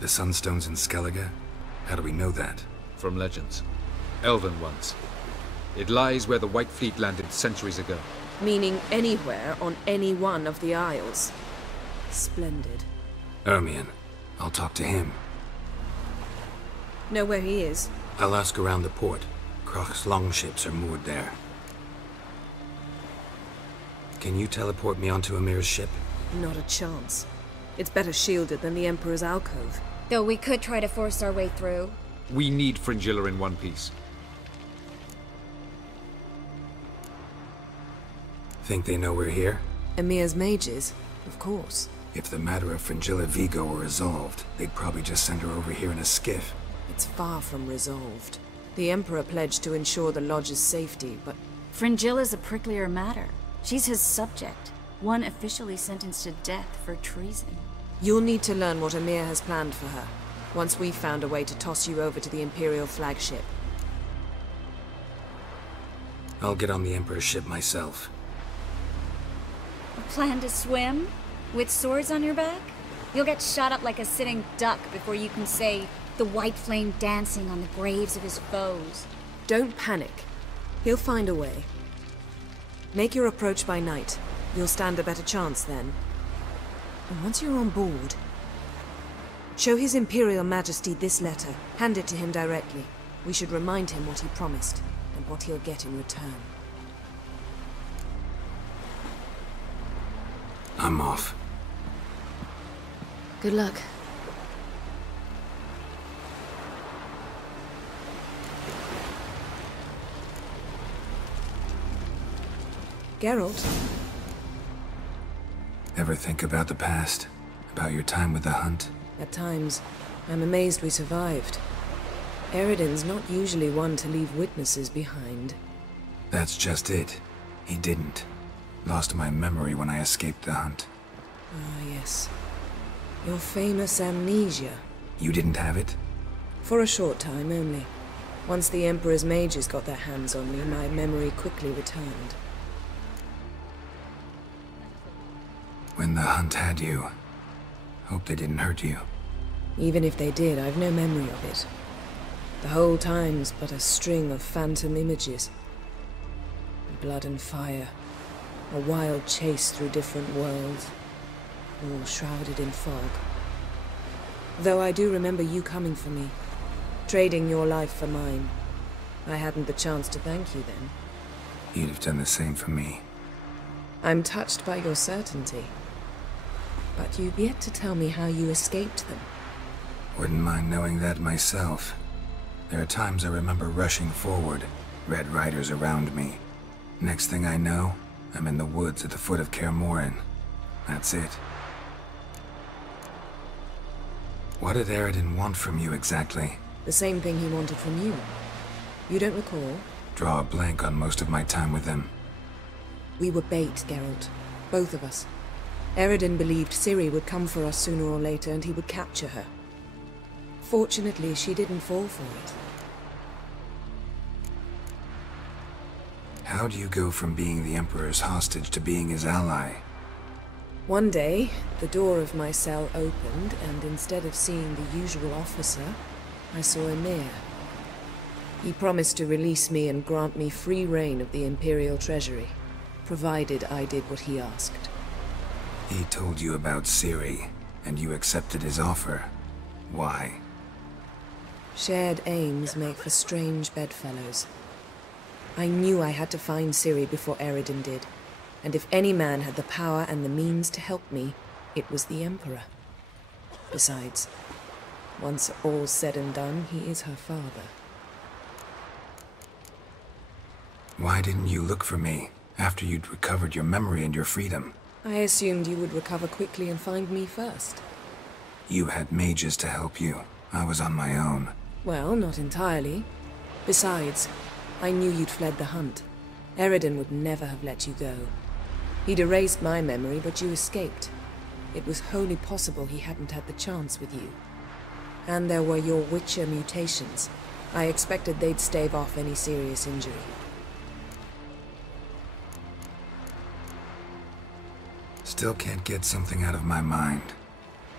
The Sunstones in Skellige? How do we know that? From legends. Elven ones. It lies where the White Fleet landed centuries ago. Meaning anywhere on any one of the Isles. Splendid. Ermion. I'll talk to him. Know where he is? I'll ask around the port. Krach's longships are moored there. Can you teleport me onto Emir's ship? Not a chance. It's better shielded than the Emperor's alcove. Though we could try to force our way through. We need Fringilla in one piece. Think they know we're here? Emir's mages? Of course. If the matter of Fringilla Vigo were resolved, they'd probably just send her over here in a skiff. It's far from resolved. The Emperor pledged to ensure the Lodge's safety, but... Fringilla's a pricklier matter. She's his subject. One officially sentenced to death for treason. You'll need to learn what Emir has planned for her, once we've found a way to toss you over to the Imperial flagship. I'll get on the Emperor's ship myself. A plan to swim? With swords on your back? You'll get shot up like a sitting duck before you can say, the white flame dancing on the graves of his foes. Don't panic. He'll find a way. Make your approach by night. You'll stand a better chance then. And once you're on board, show His Imperial Majesty this letter. Hand it to him directly. We should remind him what he promised, and what he'll get in return. I'm off. Good luck. Geralt? Ever think about the past? About your time with the Hunt? At times. I'm amazed we survived. Eredin's not usually one to leave witnesses behind. That's just it. He didn't. Lost my memory when I escaped the Hunt. Ah, yes. Your famous amnesia. You didn't have it? For a short time only. Once the Emperor's mages got their hands on me, my memory quickly returned. When the Hunt had you, hope they didn't hurt you. Even if they did, I've no memory of it. The whole time's but a string of phantom images. Blood and fire. A wild chase through different worlds. All shrouded in fog. Though I do remember you coming for me. Trading your life for mine. I hadn't the chance to thank you then. You'd have done the same for me. I'm touched by your certainty. But you've yet to tell me how you escaped them. Wouldn't mind knowing that myself. There are times I remember rushing forward, Red Riders around me. Next thing I know, I'm in the woods at the foot of Kaer Morhen. That's it. What did Eredin want from you exactly? The same thing he wanted from you. You don't recall? Draw a blank on most of my time with him. We were bait, Geralt. Both of us. Eredin believed Ciri would come for us sooner or later and he would capture her. Fortunately, she didn't fall for it. How do you go from being the Emperor's hostage to being his ally? One day, the door of my cell opened, and instead of seeing the usual officer, I saw Emir. He promised to release me and grant me free reign of the Imperial Treasury, provided I did what he asked. He told you about Ciri, and you accepted his offer. Why? Shared aims make for strange bedfellows. I knew I had to find Ciri before Eredin did, and if any man had the power and the means to help me, it was the Emperor. Besides, once all's said and done, he is her father. Why didn't you look for me, after you'd recovered your memory and your freedom? I assumed you would recover quickly and find me first. You had mages to help you. I was on my own. Well, not entirely. Besides, I knew you'd fled the Hunt. Eredin would never have let you go. He'd erased my memory, but you escaped. It was wholly possible he hadn't had the chance with you. And there were your Witcher mutations. I expected they'd stave off any serious injury. Still can't get something out of my mind.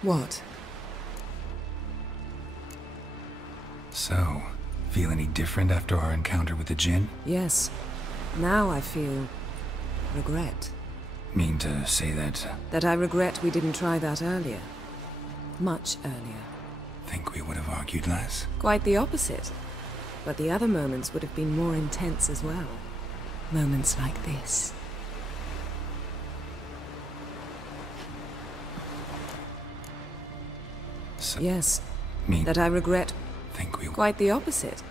What? So, feel any different after our encounter with the Jinn? Yes. Now I feel regret. Mean to say that? That I regret we didn't try that earlier. Much earlier. Think we would have argued less? Quite the opposite. But the other moments would have been more intense as well. Moments like this. So, yes. mean that I regret. Think we... Quite the opposite.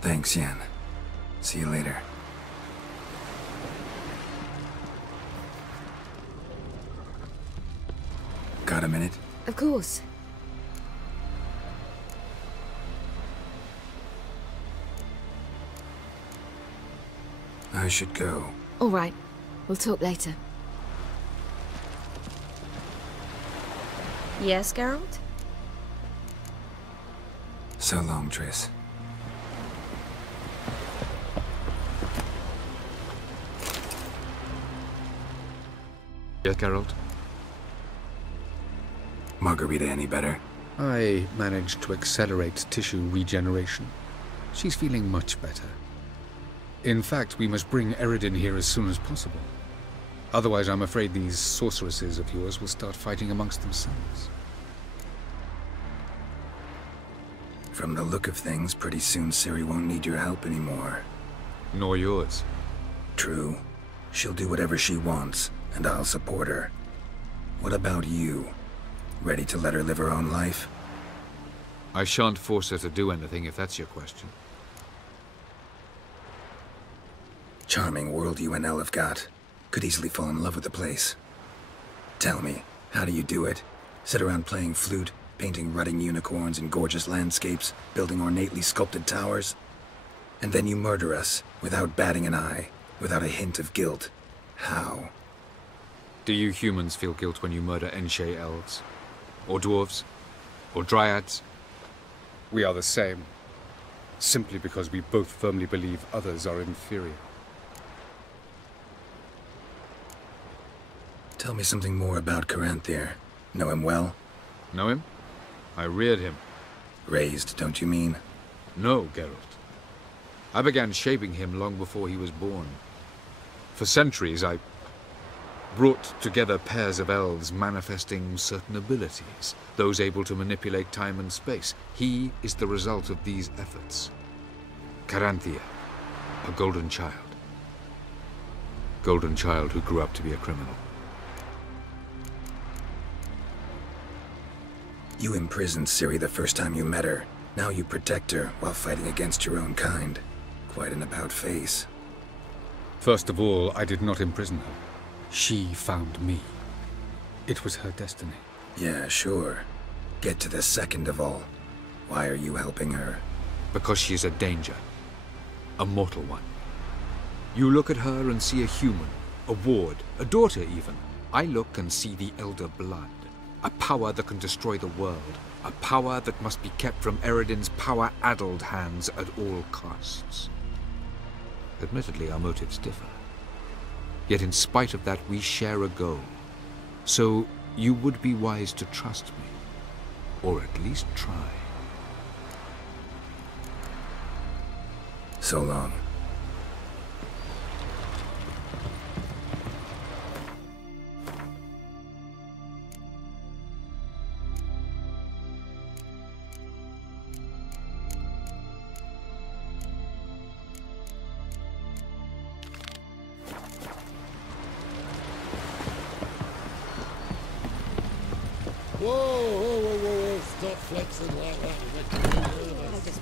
Thanks, Yan. See you later. Got a minute? Of course. I should go. All right. We'll talk later. Yes, Geralt? So long, Triss. Yes, Geralt? Margarita any better? I managed to accelerate tissue regeneration. She's feeling much better. In fact, we must bring Eredin here as soon as possible. Otherwise, I'm afraid these sorceresses of yours will start fighting amongst themselves. From the look of things, pretty soon Ciri won't need your help anymore. Nor yours. True. She'll do whatever she wants, and I'll support her. What about you? Ready to let her live her own life? I shan't force her to do anything, if that's your question. Charming world you and Elle have got. Could easily fall in love with the place. Tell me, how do you do it? Sit around playing flute, painting rutting unicorns and gorgeous landscapes, building ornately sculpted towers? And then you murder us, without batting an eye, without a hint of guilt. How? Do you humans feel guilt when you murder Enshe elves? Or dwarves? Or dryads? We are the same. Simply because we both firmly believe others are inferior. Tell me something more about Caranthir. Know him well? Know him? I reared him. Raised, don't you mean? No, Geralt. I began shaping him long before he was born. For centuries, I brought together pairs of elves manifesting certain abilities, those able to manipulate time and space. He is the result of these efforts. Caranthir, a golden child. Golden child who grew up to be a criminal. You imprisoned Ciri the first time you met her. Now you protect her while fighting against your own kind. Quite an about-face. First of all, I did not imprison her. She found me. It was her destiny. Yeah, sure. Get to the second of all. Why are you helping her? Because she is a danger. A mortal one. You look at her and see a human, a ward, a daughter even. I look and see the Elder Blood. A power that can destroy the world. A power that must be kept from Eredin's power-addled hands at all costs. Admittedly, our motives differ. Yet in spite of that, we share a goal. So, you would be wise to trust me. Or at least try. So long. Whoa, stop flexing like that. I just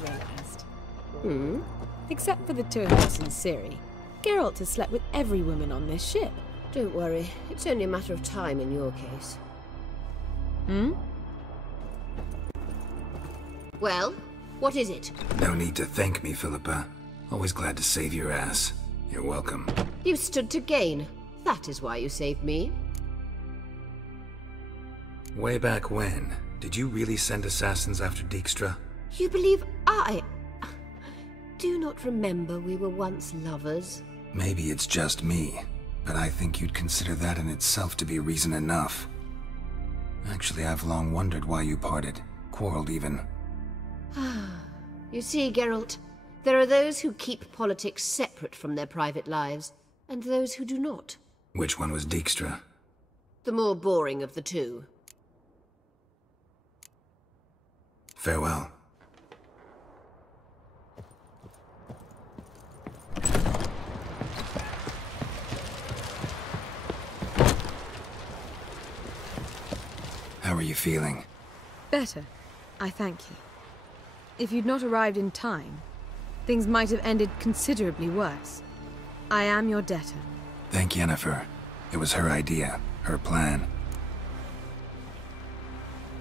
realized. Except for the two of us and Ciri, Geralt has slept with every woman on this ship. Don't worry, it's only a matter of time in your case. Well, what is it? No need to thank me, Philippa. Always glad to save your ass. You're welcome. You stood to gain. That is why you saved me. Way back when, did you really send assassins after Dijkstra? You believe I... Do not remember we were once lovers? Maybe it's just me, but I think you'd consider that in itself to be reason enough. Actually, I've long wondered why you parted. quarreled even. You see, Geralt, there are those who keep politics separate from their private lives, and those who do not. Which one was Dijkstra? The more boring of the two. Farewell. How are you feeling? Better, I thank you. If you'd not arrived in time, things might have ended considerably worse. I am your debtor. Thank Yennefer. It was her idea, her plan.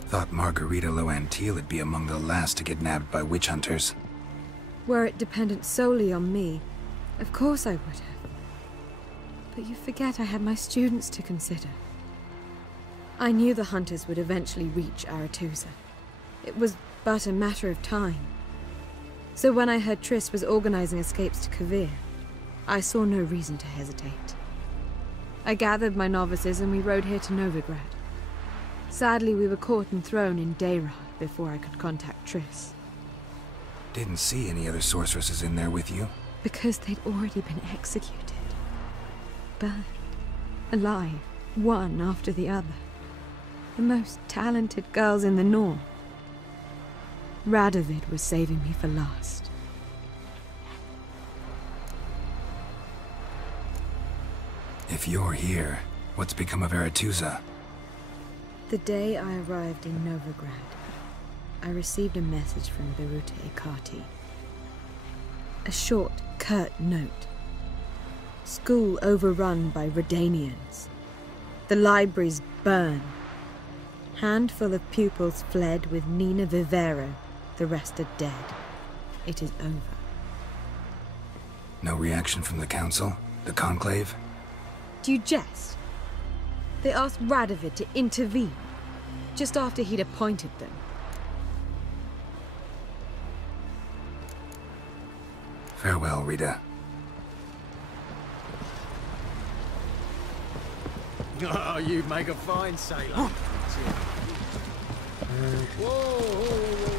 Thought Margarita Loantil would be among the last to get nabbed by witch hunters. Were it dependent solely on me, of course I would have. But you forget I had my students to consider. I knew the hunters would eventually reach Aretusa. It was but a matter of time. So when I heard Triss was organizing escapes to Kovir, I saw no reason to hesitate. I gathered my novices and we rode here to Novigrad. Sadly, we were caught and thrown in Dayrah before I could contact Triss. Didn't see any other sorceresses in there with you? Because they'd already been executed. Burned. Alive. One after the other. The most talented girls in the North. Radovid was saving me for last. If you're here, what's become of Aretusa? The day I arrived in Novigrad, I received a message from Beruta Ikati. A short, curt note. School overrun by Redanians. The libraries burn. Handful of pupils fled with Nina Vivero. The rest are dead. It is over. No reaction from the Council? The Conclave? Do you jest? They asked Radovid to intervene, just after he'd appointed them. Farewell, Rita. Oh, you make a fine sailor. Whoa, whoa, whoa, whoa.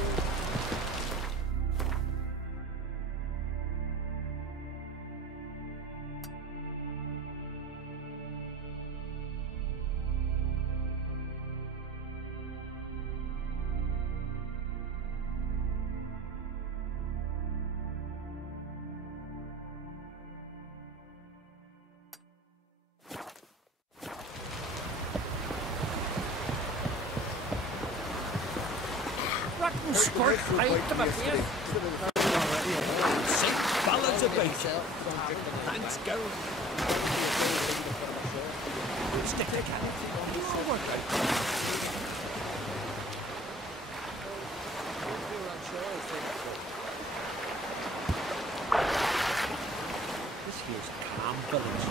Sport right to my face. Sick ballads of bait. Thanks, Geralt. Stick to the cannon. You'll work out. This here's calm village.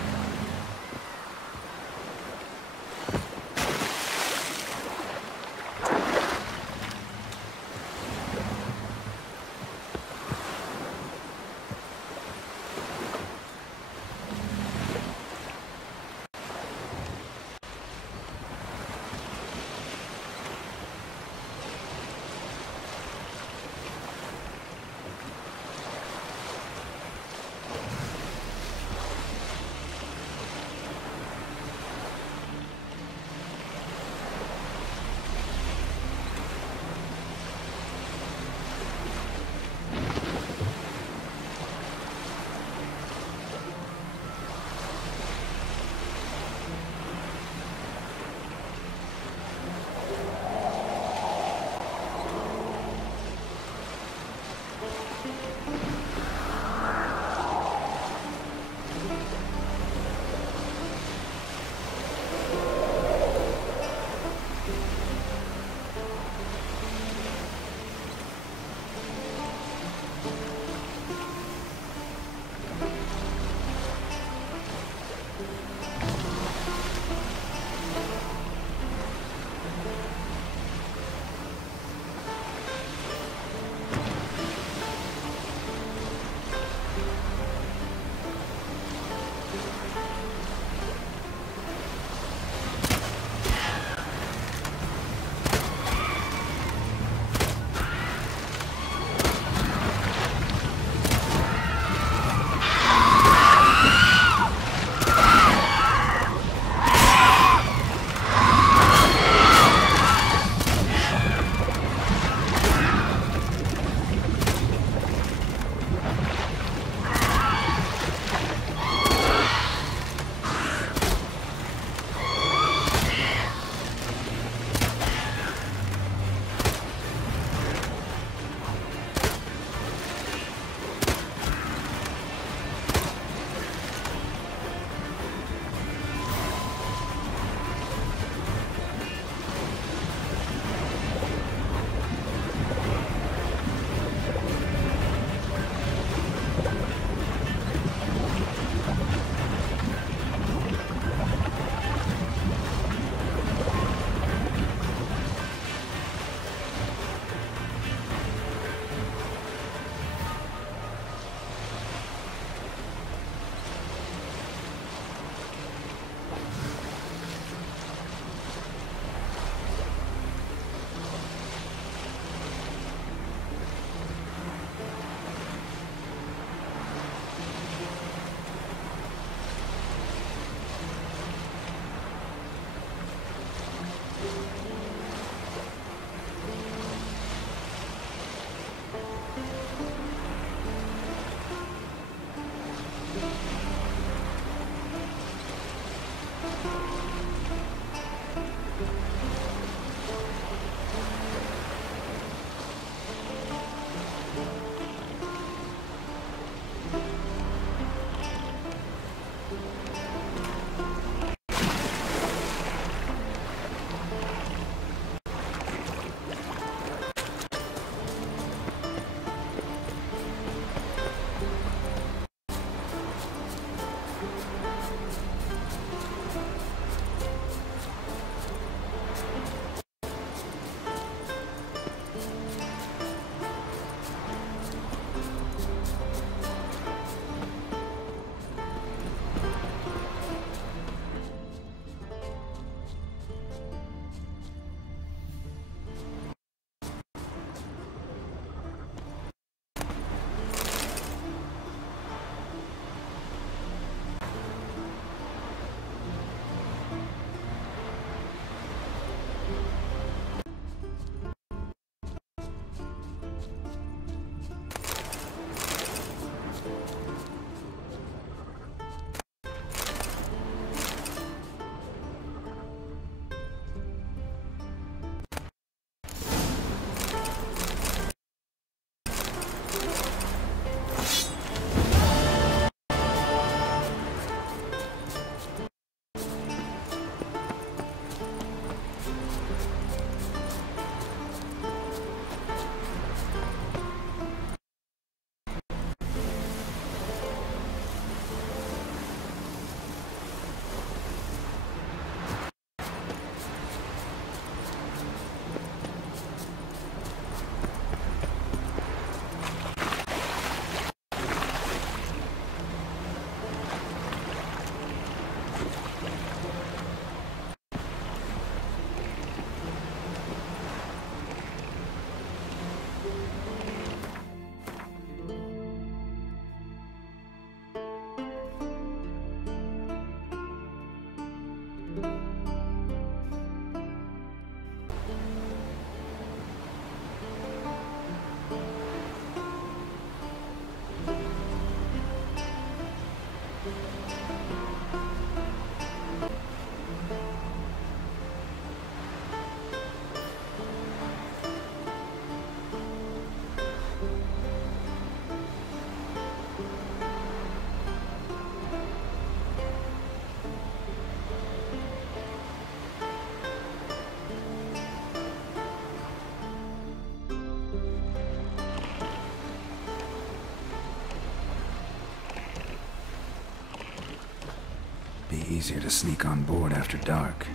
Be easier to sneak on board after dark.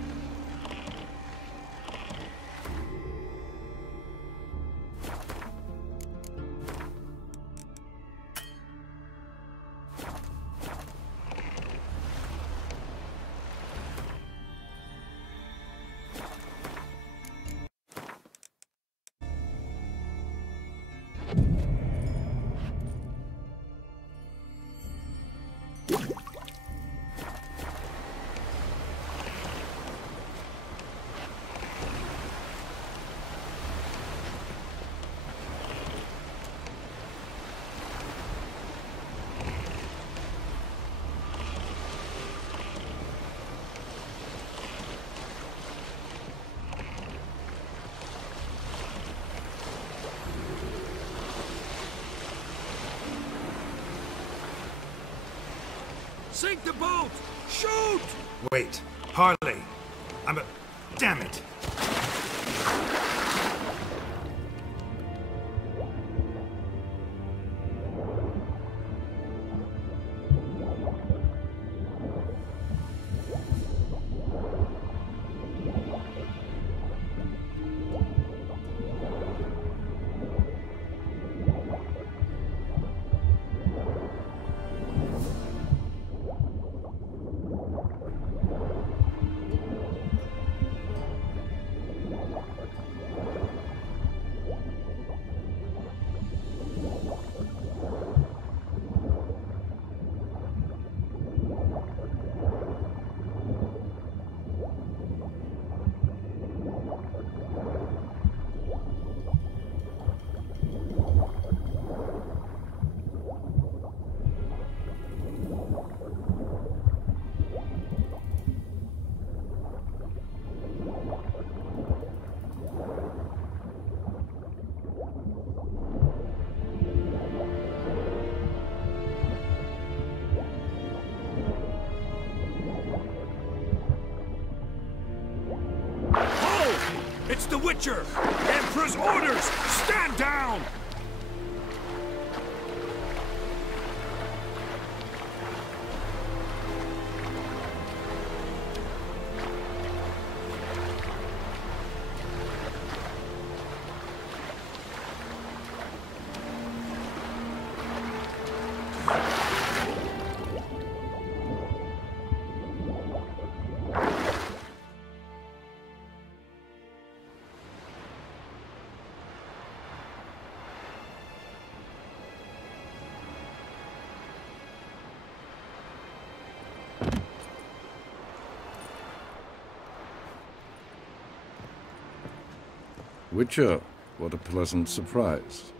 Sink the boat! Shoot! Wait, Harley! Damn it! It's the Witcher! Emperor's orders! Stand down! Witcher, what a pleasant surprise.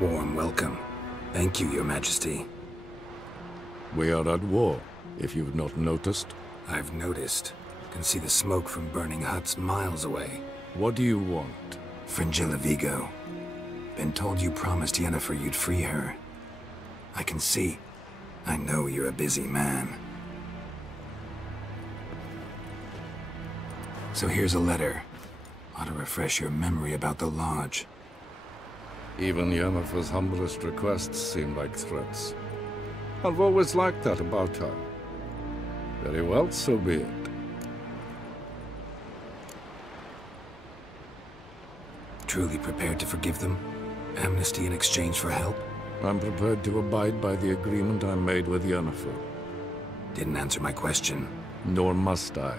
Warm welcome. Thank you, Your Majesty. We are at war, if you've not noticed. I've noticed. Can see the smoke from burning huts miles away. What do you want? Fringilla Vigo. Been told you promised Yennefer you'd free her. I can see. I know you're a busy man. So here's a letter. Ought to refresh your memory about the Lodge. Even Yennefer's humblest requests seem like threats. I've always liked that about her. Very well, so be it. Truly prepared to forgive them? Amnesty in exchange for help? I'm prepared to abide by the agreement I made with Yennefer. Didn't answer my question. Nor must I.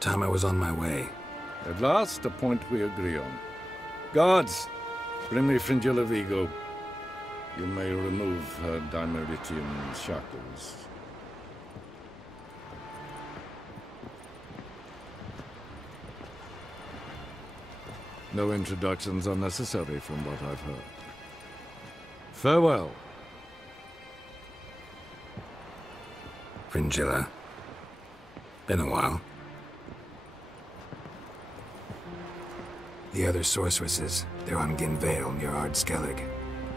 Time I was on my way. At last, a point we agree on. Guards, bring me Fringilla Vigo. You may remove her Dimeritian shackles. No introductions are necessary from what I've heard. Farewell. Fringilla. Been a while. The other sorceresses, they're on Ginvale near Ard-Skellig.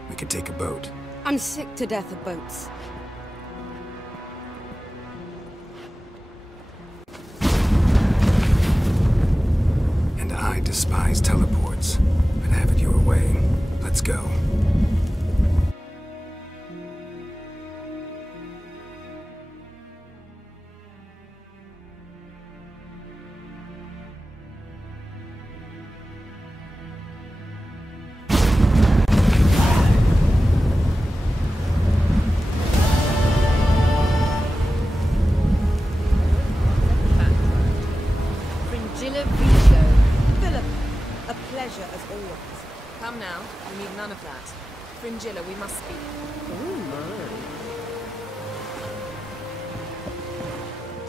We could take a boat. I'm sick to death of boats. And I despise teleports. But have it your way. Let's go. Come now, we need none of that. Fringilla, we must speak. Oh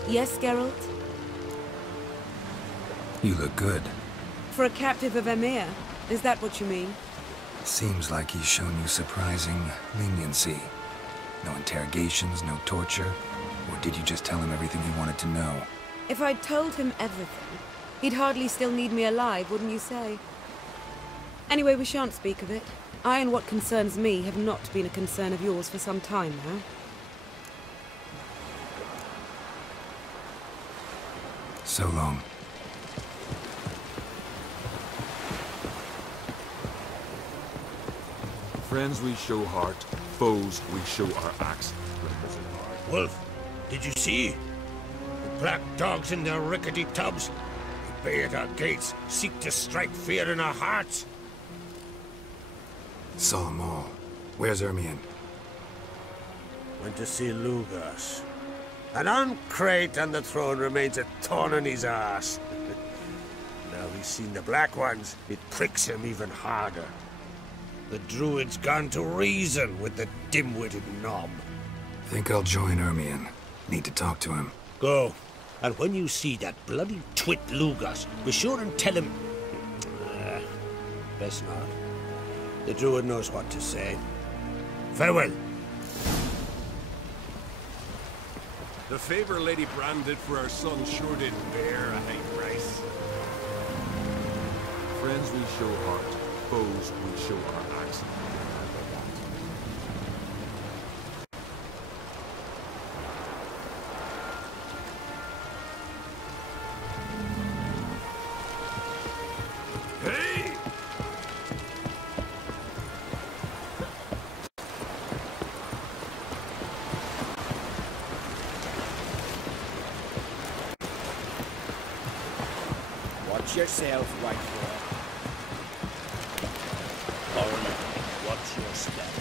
my. Yes, Geralt? You look good. For a captive of Emir, is that what you mean? Seems like he's shown you surprising leniency. No interrogations, no torture. Or did you just tell him everything he wanted to know? If I'd told him everything, he'd hardly still need me alive, wouldn't you say? Anyway, we shan't speak of it. I and what concerns me have not been a concern of yours for some time now. So long. Friends we show heart, foes we show our axe. Wolf, did you see? The black dogs in their rickety tubs. They bay at our gates, seek to strike fear in our hearts. Saw them all. Where's Ermion? Went to see Lugas. And on Crate on the throne remains a thorn in his ass. Now he's seen the Black Ones, it pricks him even harder. The Druid's gone to reason with the dim-witted knob. Think I'll join Ermion. Need to talk to him. Go. And when you see that bloody twit Lugas, be sure and tell him... best not. The Druid knows what to say. Farewell. The favor Lady Brand did for our son sure did bear a high price. Friends we show heart, foes we show our axe. Watch yourself, white boy. Oh, watch your step.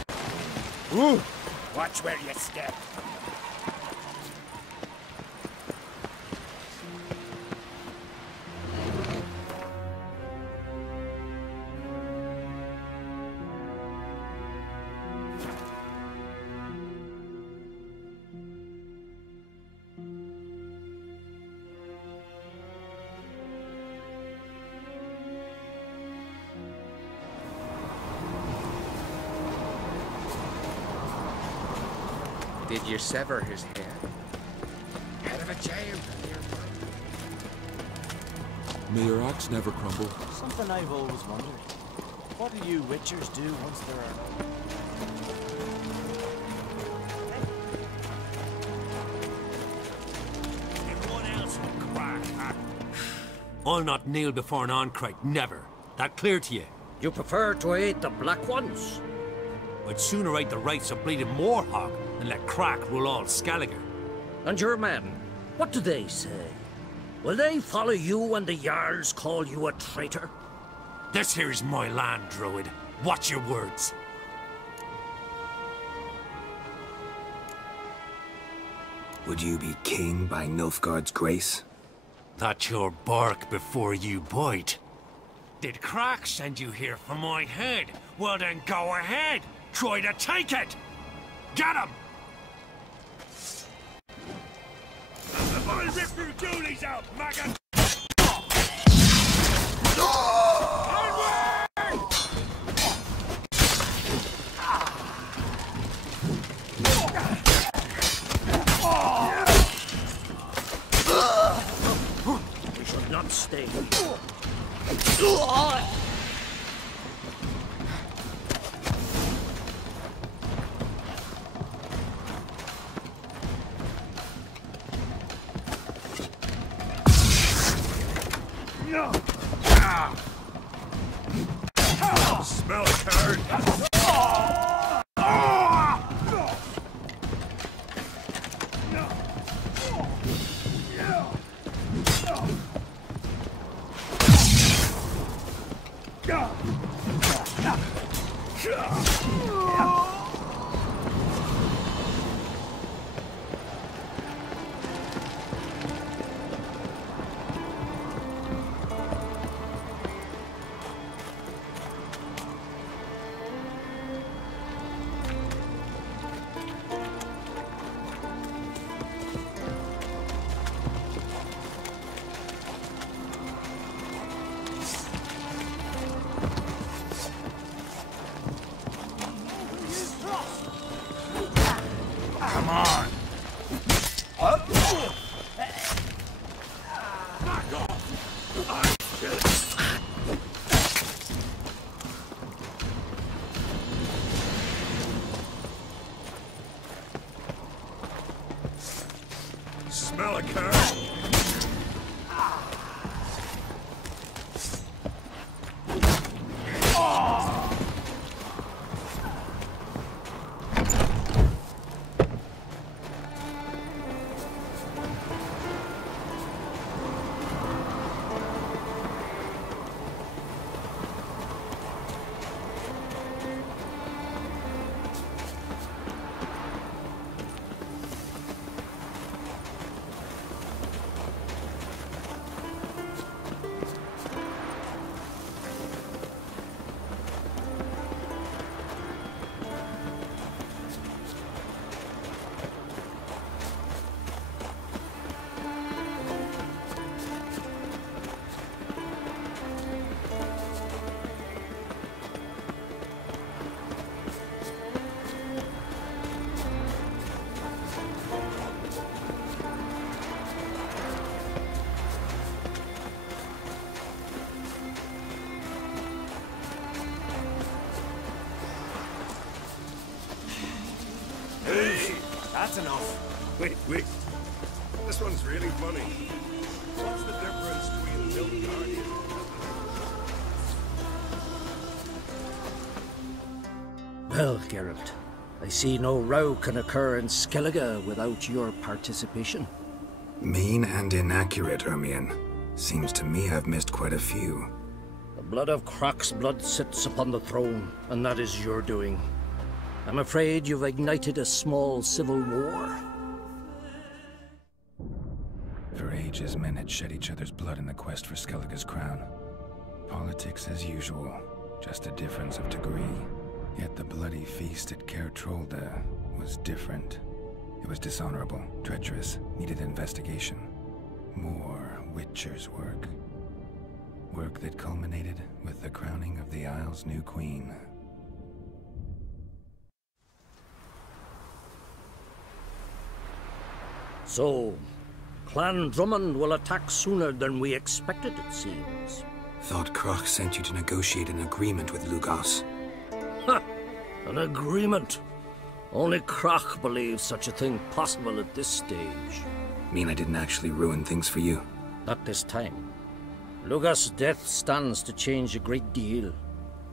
Ooh, watch where you step. Did you sever his head? Head of a giant. May your axe never crumble. Something I've always wondered. What do you witchers do once there are... Everyone else will crack, huh? I'll not kneel before an Oncrite, never. That clear to you? You prefer to aid the Black Ones? I'd sooner aid the rights of bleeding Moorhog than let Crack rule all Skellige. And your men, what do they say? Will they follow you when the Jarls call you a traitor? This here's my land, Druid. Watch your words. Would you be king by Nilfgaard's grace? That's your bark before you bite. Did Crack send you here for my head? Well then go ahead! Try to take it! Get him! I'll rip your doolies out, maggot! We should not stay here. Smell a card. Come on. Back off. I'm killing. Smell a card. Hey! That's enough. Wait. This one's really funny. What's the difference between Nilfgaard? Well, Geralt, I see no row can occur in Skellige without your participation. Mean and inaccurate, Ermion. Seems to me I've missed quite a few. The blood of Croc's blood sits upon the throne, and that is your doing. I'm afraid you've ignited a small civil war. For ages, men had shed each other's blood in the quest for Skellige's crown. Politics as usual, just a difference of degree. Yet the bloody feast at Caer Trolda was different. It was dishonorable, treacherous, needed investigation. More Witcher's work. Work that culminated with the crowning of the Isle's new queen. So, Clan Drummond will attack sooner than we expected, it seems. Thought Croc sent you to negotiate an agreement with Lugos. Ha! An agreement? Only Croc believes such a thing possible at this stage. Mean I didn't actually ruin things for you? Not this time. Lugos' death stands to change a great deal.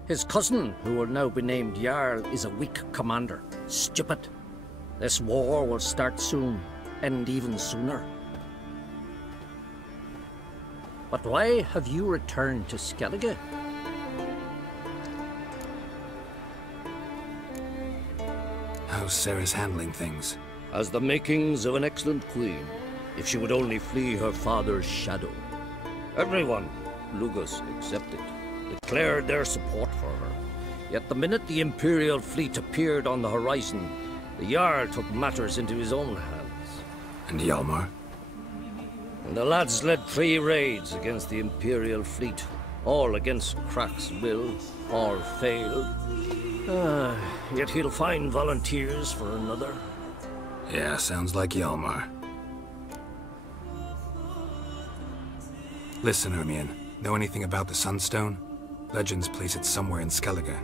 His cousin, who will now be named Jarl, is a weak commander. Stupid. This war will start soon, end even sooner. But why have you returned to Skellige? How's Sarah's handling things? Has the makings of an excellent queen, if she would only flee her father's shadow. Everyone, Lugos excepted, declared their support for her. Yet the minute the Imperial fleet appeared on the horizon, the Jarl took matters into his own hands. And Hjalmar? And the lads led 3 raids against the Imperial fleet, all against Croc's will, all failed. Yet he'll find volunteers for another. Yeah, sounds like Hjalmar. Listen, Ermion, know anything about the Sunstone? Legends place it somewhere in Skellige.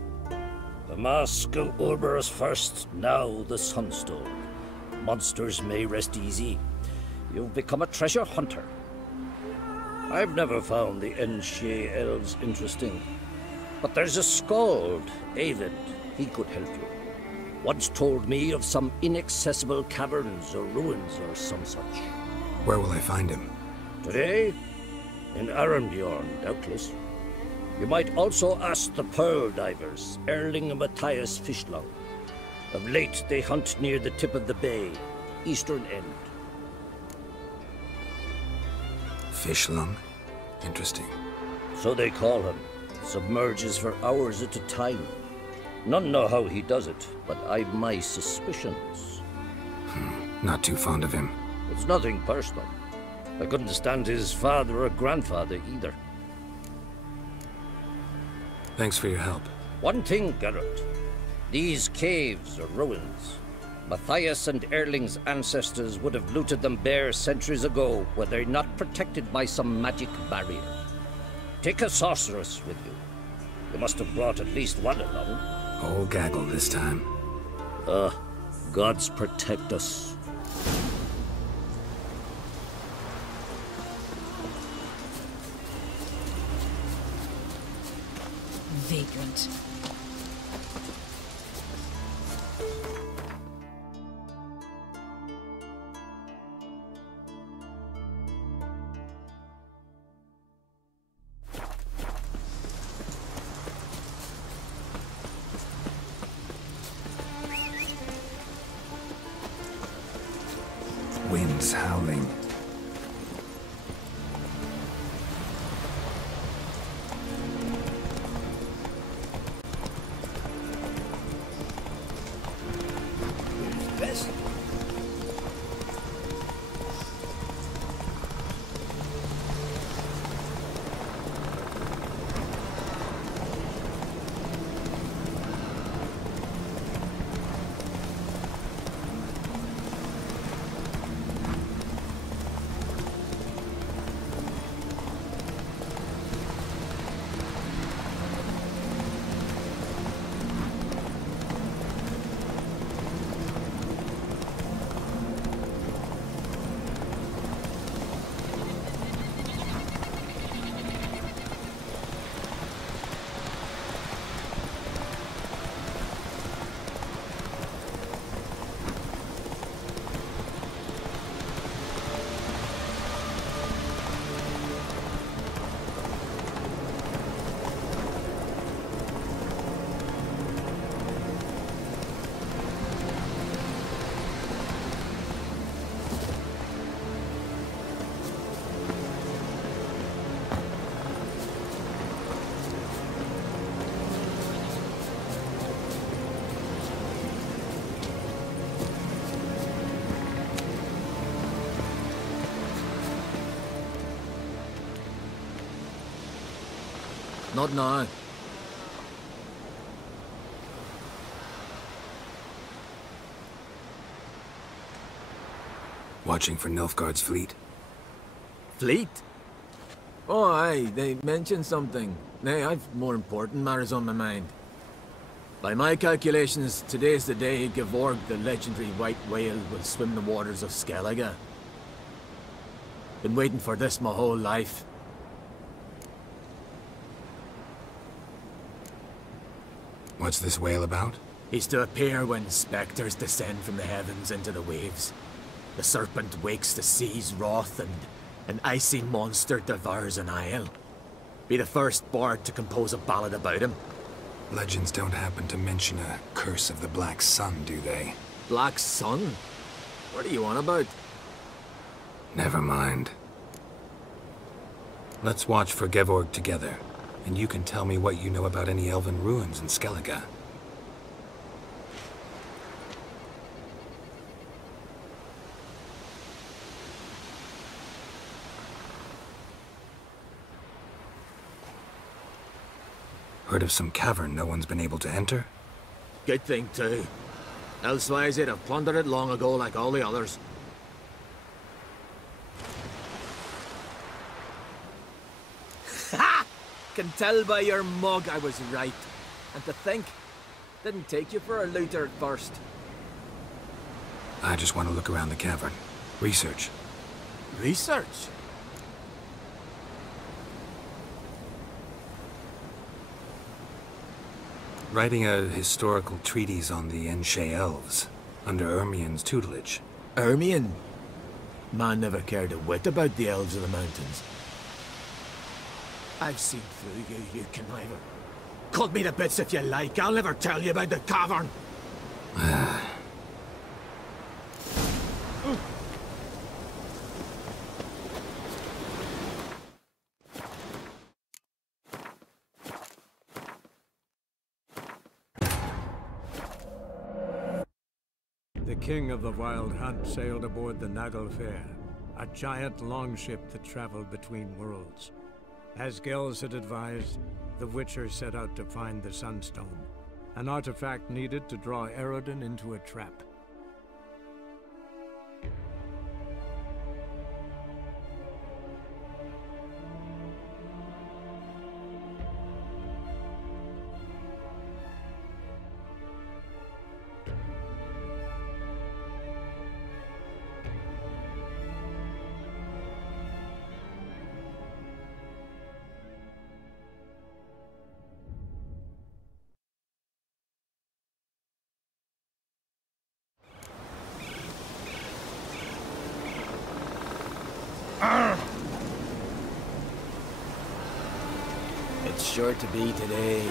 The Mask of Urberus first, now the Sunstone. Monsters may rest easy. You've become a treasure hunter. I've never found the Enshe elves interesting. But there's a skald, Eyvind. He could help you. Once told me of some inaccessible caverns or ruins or some such. Where will I find him? Today? In Arenbjorn, doubtless. You might also ask the Pearl Divers, Erling and Matthias Fishlung. Of late, they hunt near the tip of the bay, eastern end. Fishlung? Interesting. So they call him. Submerges for hours at a time. None know how he does it, but I've my suspicions. Not too fond of him. It's nothing personal. I couldn't stand his father or grandfather either. Thanks for your help. One thing, Geralt. These caves are ruins. Matthias and Erling's ancestors would have looted them bare centuries ago were they not protected by some magic barrier. Take a sorceress with you. You must have brought at least one along. Whole gaggle this time. Gods protect us. Vagrant. Winds howling. Not now. Watching for Nilfgaard's fleet? Fleet? Oh, aye, they mentioned something. Nay, I've more important matters on my mind. By my calculations, today's the day Gevorg, the legendary white whale, will swim the waters of Skellige. Been waiting for this my whole life. What's this whale about? He's to appear when spectres descend from the heavens into the waves. The serpent wakes the sea's wrath, and an icy monster devours an isle. Be the first bard to compose a ballad about him. Legends don't happen to mention a curse of the Black Sun, do they? Black Sun? What are you on about? Never mind. Let's watch for Gevorg together, and you can tell me what you know about any elven ruins in Skellige. Heard of some cavern no one's been able to enter? Good thing, too. Elsewise, they'd have plundered it long ago like all the others. Ha! Can tell by your mug I was right. And to think, didn't take you for a looter at first. I just want to look around the cavern. Research. Research? Writing a historical treatise on the Enshe elves, under Ermien's tutelage. Ermien? Man never cared a whit about the elves of the mountains. I've seen through you, you conniver. Cut me to bits if you like, I'll never tell you about the cavern. The king of the Wild Hunt sailed aboard the Naglfar, a giant longship that traveled between worlds. As Gels had advised, the Witcher set out to find the Sunstone, an artifact needed to draw Eredin into a trap. It's sure to be today.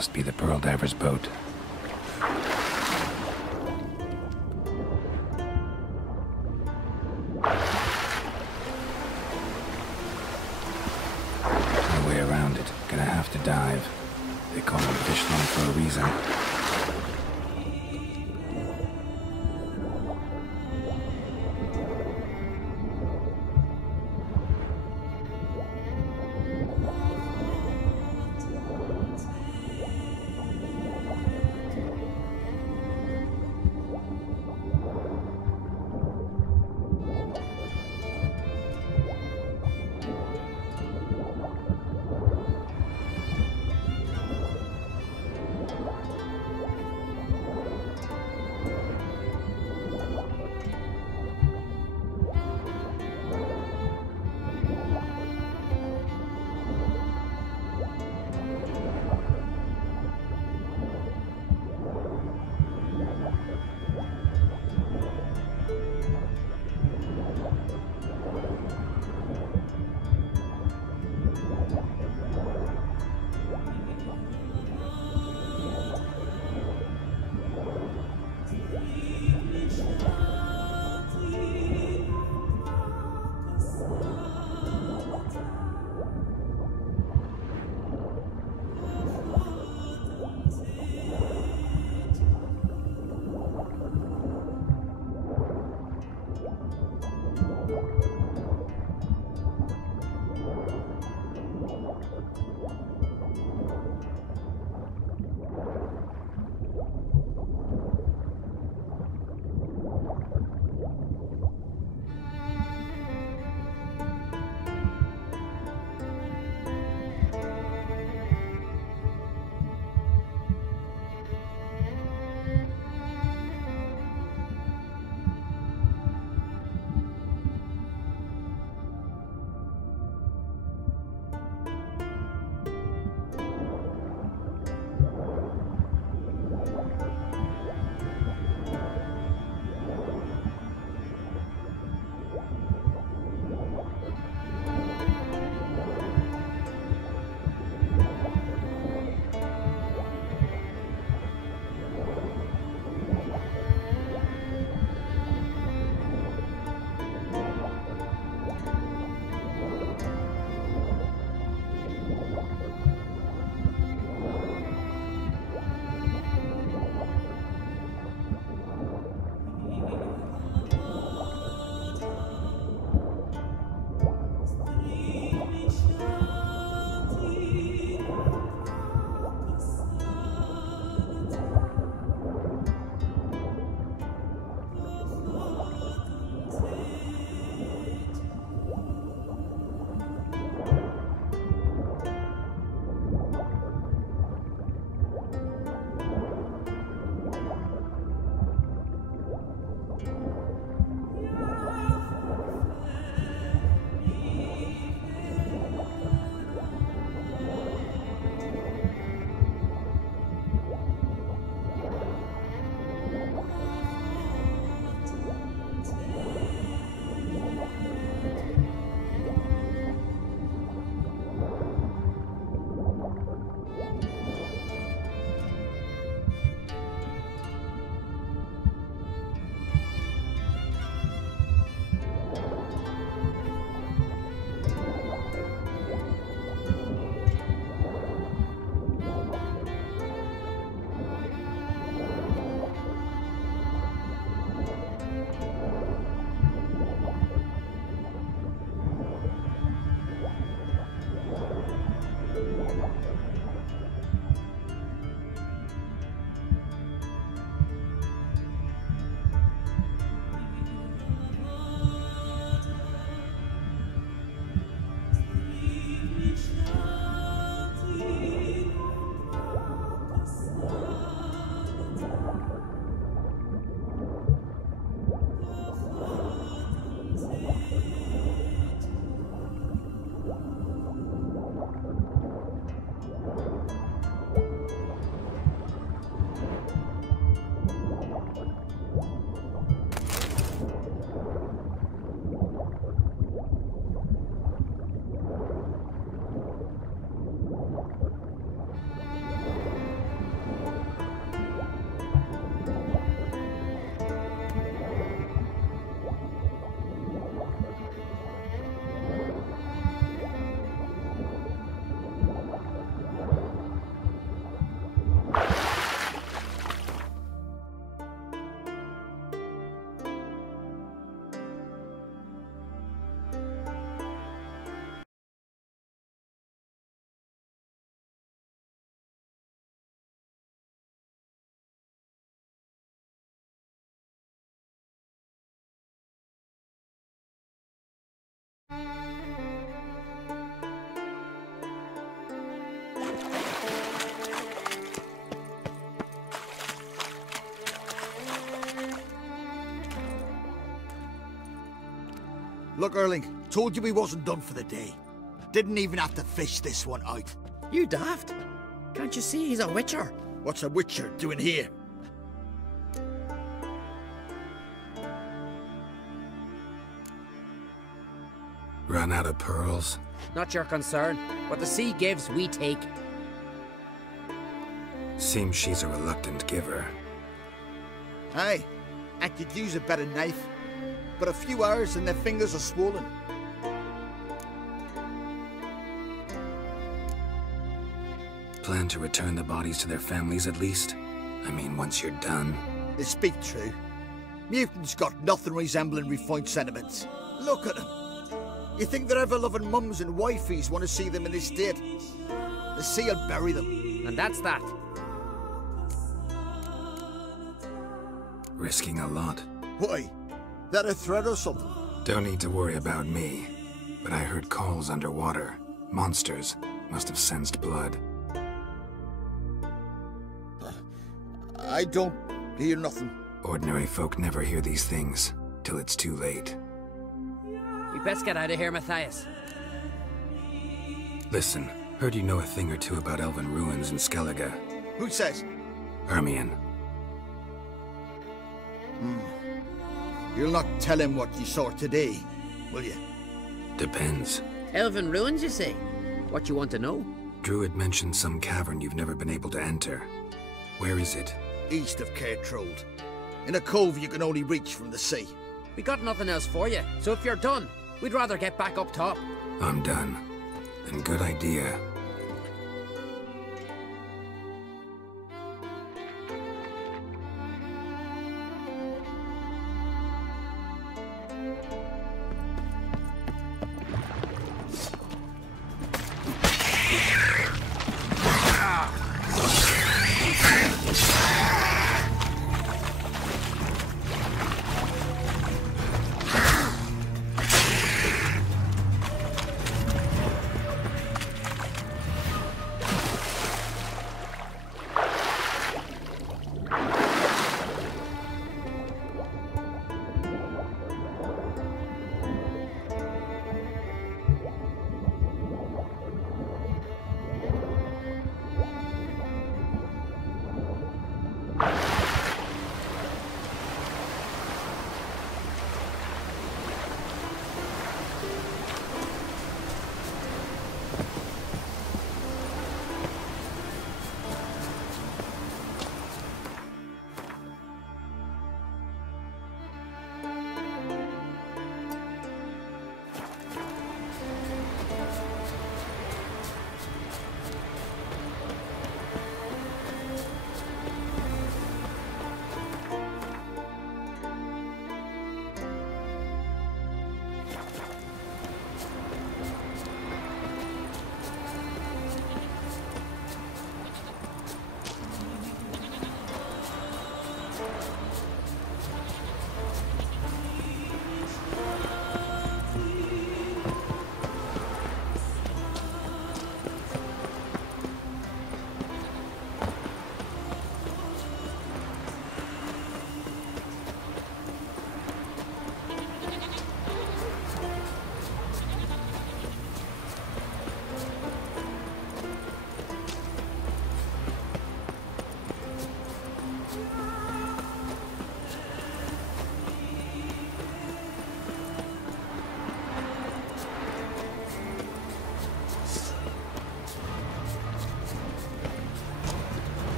must be the Pearl Diver's boat. No way around it. Gonna have to dive. They call them fishlong for a reason. Look, Erling, told you we wasn't done for the day. Didn't even have to fish this one out. You daft? Can't you see he's a witcher? What's a witcher doing here? Run out of pearls? Not your concern. What the sea gives, we take. Seems she's a reluctant giver. Aye, I could use a better knife. But a few hours and their fingers are swollen. Plan to return the bodies to their families at least? I mean, once you're done. They speak true. Mutants got nothing resembling refined sentiments. Look at them. You think their ever-loving mums and wifeys want to see them in this state? The sea will bury them. And that's that. Risking a lot. Why? That a threat or something? Don't need to worry about me. But I heard calls underwater. Monsters must have sensed blood. I don't hear nothing. Ordinary folk never hear these things, till it's too late. We best get out of here, Matthias. Listen, heard you know a thing or two about elven ruins in Skellige. Who says? Hermione. You'll not tell him what you saw today, will you? Depends. Elven ruins, you say? What you want to know? Druid mentioned some cavern you've never been able to enter. Where is it? East of Cairtrold. In a cove you can only reach from the sea. We got nothing else for you, so if you're done, we'd rather get back up top. I'm done. And good idea.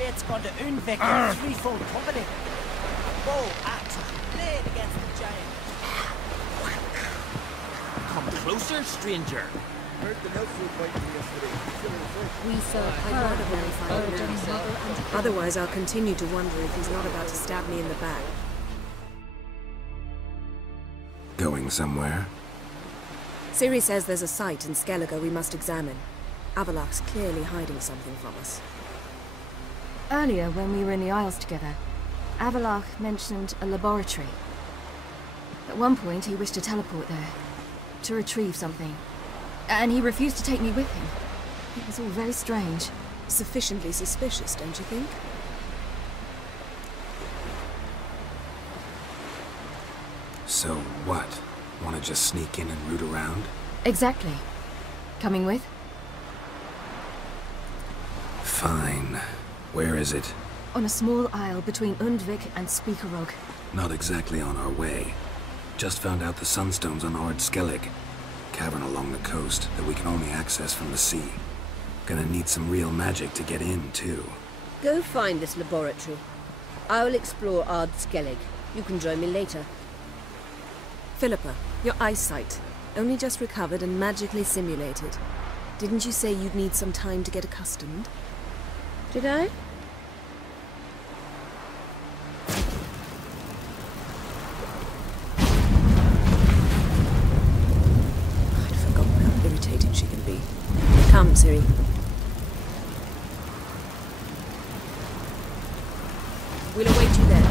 crate's gone to Unvik in threefold company. Bow, axe, blade against the giant. Come closer, stranger. Heard the milk food fighting yesterday. We serve her. Otherwise, I'll continue to wonder if he's not about to stab me in the back. Going somewhere? Ciri says there's a site in Skellige we must examine. Avallac'h's clearly hiding something from us. Earlier, when we were in the Isles together, Avallac'h mentioned a laboratory. At one point, he wished to teleport there, to retrieve something. And he refused to take me with him. It was all very strange. Sufficiently suspicious, don't you think? So what? Want to just sneak in and root around? Exactly. Coming with? Fine. Where is it? On a small isle between Undvik and Speakerog. Not exactly on our way. Just found out the sunstone's on Ard Skellig. Cavern along the coast that we can only access from the sea. Gonna need some real magic to get in, too. Go find this laboratory. I'll explore Ard Skellig. You can join me later. Philippa, your eyesight. Only just recovered and magically simulated. Didn't you say you'd need some time to get accustomed? Did I? I'd forgotten how irritating she can be. Come, Ciri. We'll await you there.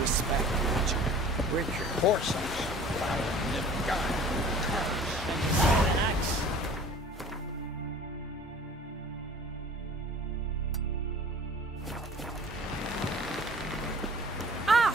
Respect nature. Richard, horses, fire, living God, cars, and an axe. Ah!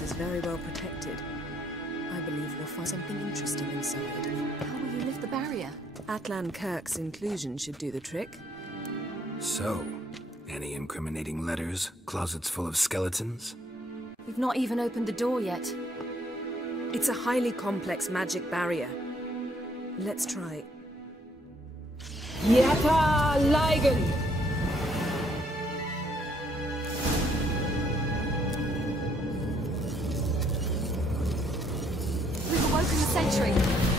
Is very well protected. I believe we'll find something interesting inside. How will you lift the barrier? Atlan Kirk's inclusion should do the trick. So, any incriminating letters? Closets full of skeletons? We've not even opened the door yet. It's a highly complex magic barrier. Let's try. Yata Ligen! Woken the sentry.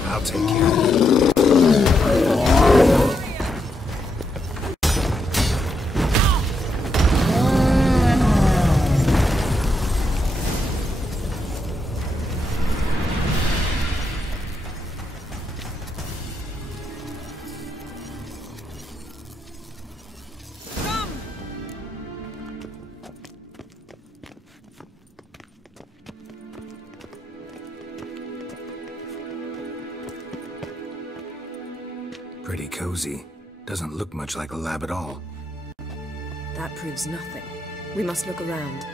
I'll take care of it. Pretty cozy. Doesn't look much like a lab at all. That proves nothing. We must look around.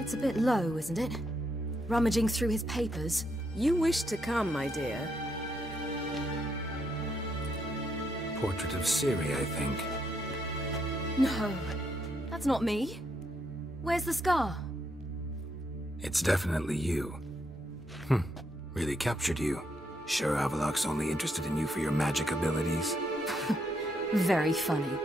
It's a bit low, isn't it? Rummaging through his papers. You wish to come, my dear. Portrait of Ciri, I think. No, that's not me. Where's the scar? It's definitely you. Really captured you. Sure Avallac'h's only interested in you for your magic abilities? Very funny.